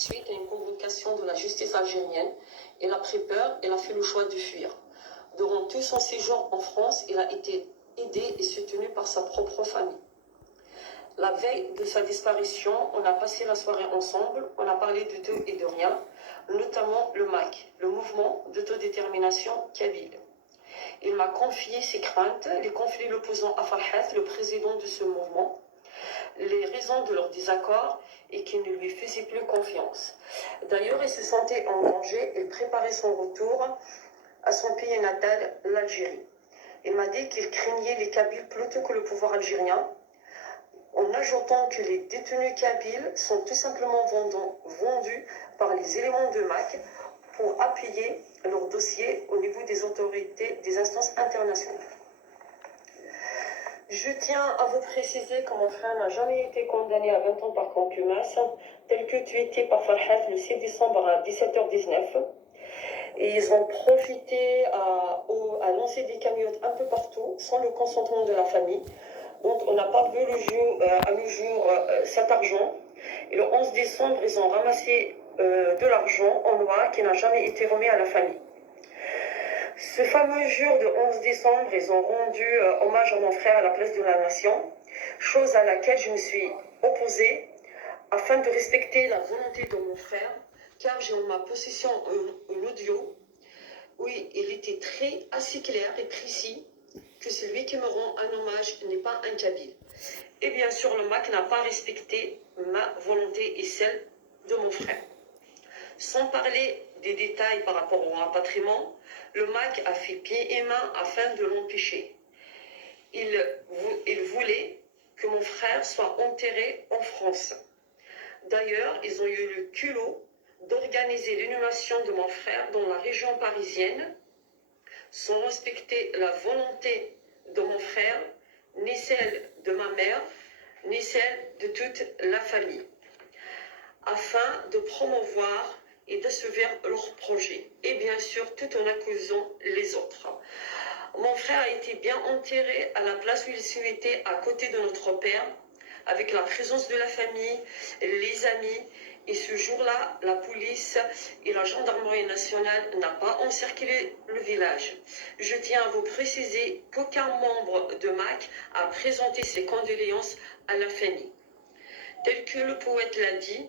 suite à une convocation de la justice algérienne. Il a pris peur, il a fait le choix de fuir. Durant tout son séjour en France, il a été aidé et soutenu par sa propre famille. La veille de sa disparition, on a passé la soirée ensemble, on a parlé de tout et de rien, notamment le MAC, le mouvement d'autodétermination kabyle. Il m'a confié ses craintes, les conflits l'opposant à Farhat, le président de ce mouvement, les raisons de leur désaccord et qu'il ne lui faisait plus confiance. D'ailleurs, il se sentait en danger, il préparait son retour à son pays natal, l'Algérie. Il m'a dit qu'il craignait les Kabyles plutôt que le pouvoir algérien, en ajoutant que les détenus kabyles sont tout simplement vendus par les éléments de MAC pour appuyer leur dossier au niveau des autorités des instances internationales. Je tiens à vous préciser que mon frère n'a jamais été condamné à 20 ans par contumace, tel que tweeté par Farhat le 6 décembre à 17h19. Et ils ont profité à lancer des cagnottes un peu partout, sans le consentement de la famille. Donc on n'a pas vu à nos jours cet argent. Et le 11 décembre, ils ont ramassé de l'argent en noir qui n'a jamais été remis à la famille. Ce fameux jour de 11 décembre, ils ont rendu hommage à mon frère à la place de la nation, chose à laquelle je me suis opposée afin de respecter la volonté de mon frère, car j'ai en ma possession un audio où il était assez clair et précis que celui qui me rend un hommage n'est pas un kabyle. Et bien sûr, le MAC n'a pas respecté ma volonté et celle de mon frère. Sans parler des détails par rapport au rapatriement, le MAC a fait pied et main afin de l'empêcher. Il voulait que mon frère soit enterré en France. D'ailleurs, ils ont eu le culot d'organiser l'inhumation de mon frère dans la région parisienne, sans respecter la volonté de mon frère, ni celle de ma mère, ni celle de toute la famille, afin de promouvoir et d'assouvir leurs projets, et bien sûr tout en accusant les autres. Mon frère a été bien enterré à la place où il souhaitait, à côté de notre père, avec la présence de la famille, les amis. Et ce jour-là, la police et la gendarmerie nationale n'ont pas encerclé le village. Je tiens à vous préciser qu'aucun membre de MAC a présenté ses condoléances à la famille. Tel que le poète l'a dit,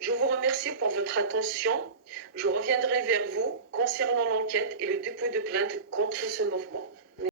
je vous remercie pour votre attention. Je reviendrai vers vous concernant l'enquête et le dépôt de plainte contre ce mouvement.